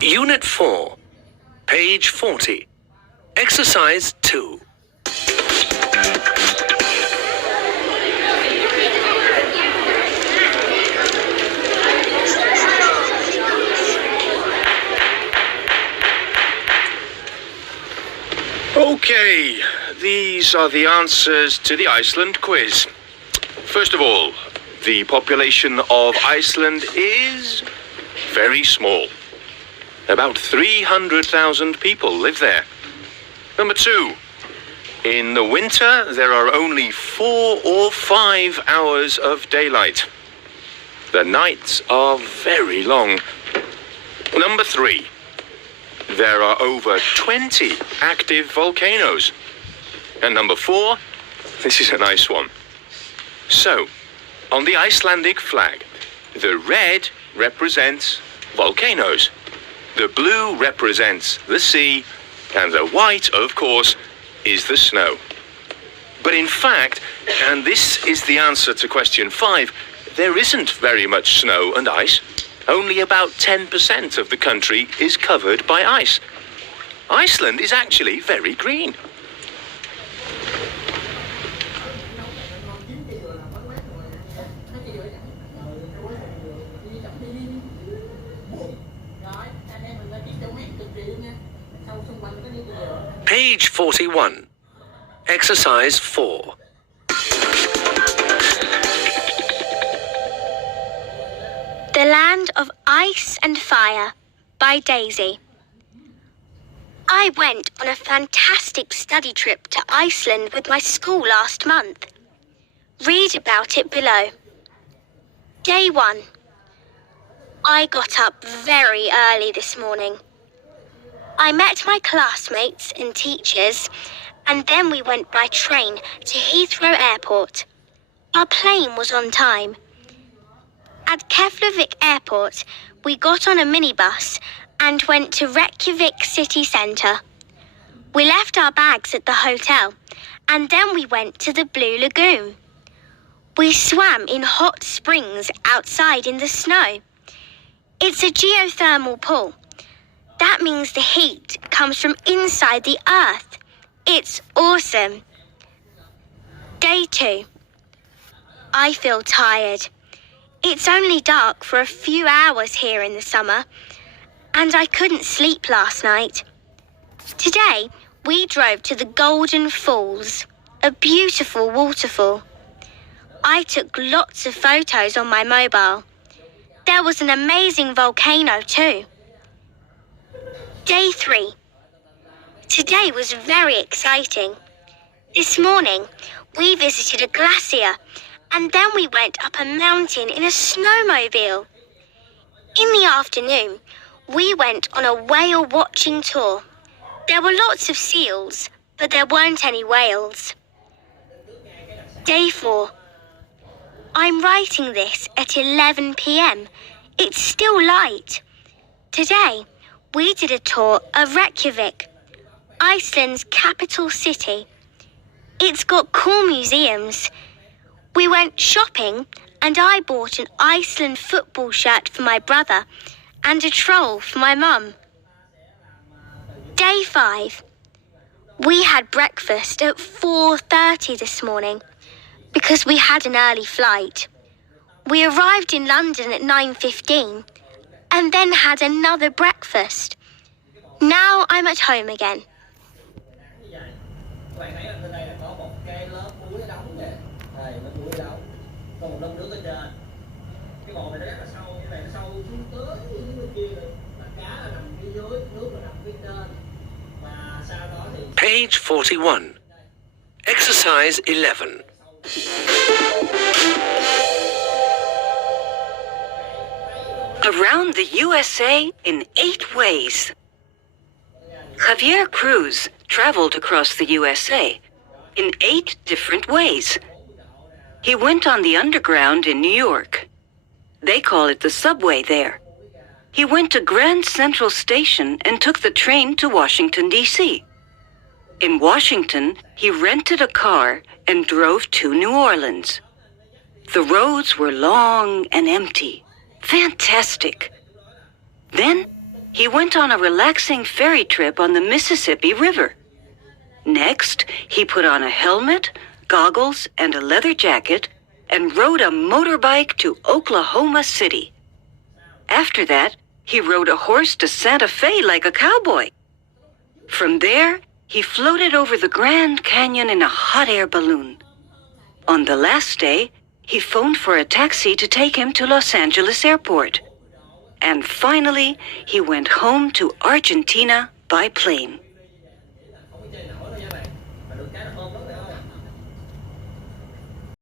Unit 4, page 40, exercise 2. Okay, these are the answers to the Iceland quiz. First of all, the population of Iceland is very small. About 300,000 people live there. Number 2, in the winter there are only 4 or 5 hours of daylight. The nights are very long. Number 3, there are over 20 active volcanoes. And number 4, this is a nice one. So, on the Icelandic flag, the red represents volcanoes, the blue represents the sea, and the white, of course, is the snow. But in fact, and this is the answer to question 5, there isn't very much snow and ice. Only about 10% of the country is covered by ice. Iceland is actually very green. Page 41, exercise 4. The Land of Ice and Fire by Daisy. I went on a fantastic study trip to Iceland with my school last month. Read about it below. Day 1. I got up very early this morning. I met my classmates and teachers, and then we went by train to Heathrow Airport. Our plane was on time. At Keflavik Airport, we got on a minibus and went to Reykjavik city centre. We left our bags at the hotel, and then we went to the Blue Lagoon. We swam in hot springs outside in the snow. It's a geothermal pool. That means the heat comes from inside the earth. It's awesome. Day 2. I feel tired. It's only dark for a few hours here in the summer, and I couldn't sleep last night. Today, we drove to the Golden Falls, a beautiful waterfall. I took lots of photos on my mobile. There was an amazing volcano too. Day 3. Today was very exciting. This morning, we visited a glacier, and then we went up a mountain in a snowmobile. In the afternoon, we went on a whale watching tour. There were lots of seals, but there weren't any whales. Day 4. I'm writing this at 11 p.m. It's still light. Today, we did a tour of Reykjavik, Iceland's capital city. It's got cool museums. We went shopping, and I bought an Iceland football shirt for my brother and a troll for my mum. Day 5. We had breakfast at 4:30 this morning because we had an early flight. We arrived in London at 9:15 and then had another breakfast. Now I'm at home again. Page 41, exercise 11. Around the USA in 8 ways. Javier Cruz traveled across the USA in 8 different ways. He went on the Underground in New York. They call it the subway there. He went to Grand Central Station and took the train to Washington, D.C. In Washington, he rented a car and drove to New Orleans. The roads were long and empty. Fantastic. Then he went on a relaxing ferry trip on the Mississippi River. Next, he put on a helmet, goggles, and a leather jacket and rode a motorbike to Oklahoma City. After that, he rode a horse to Santa Fe like a cowboy. From there, he floated over the Grand Canyon in a hot air balloon. On the last day, he phoned for a taxi to take him to Los Angeles Airport. And finally, he went home to Argentina by plane.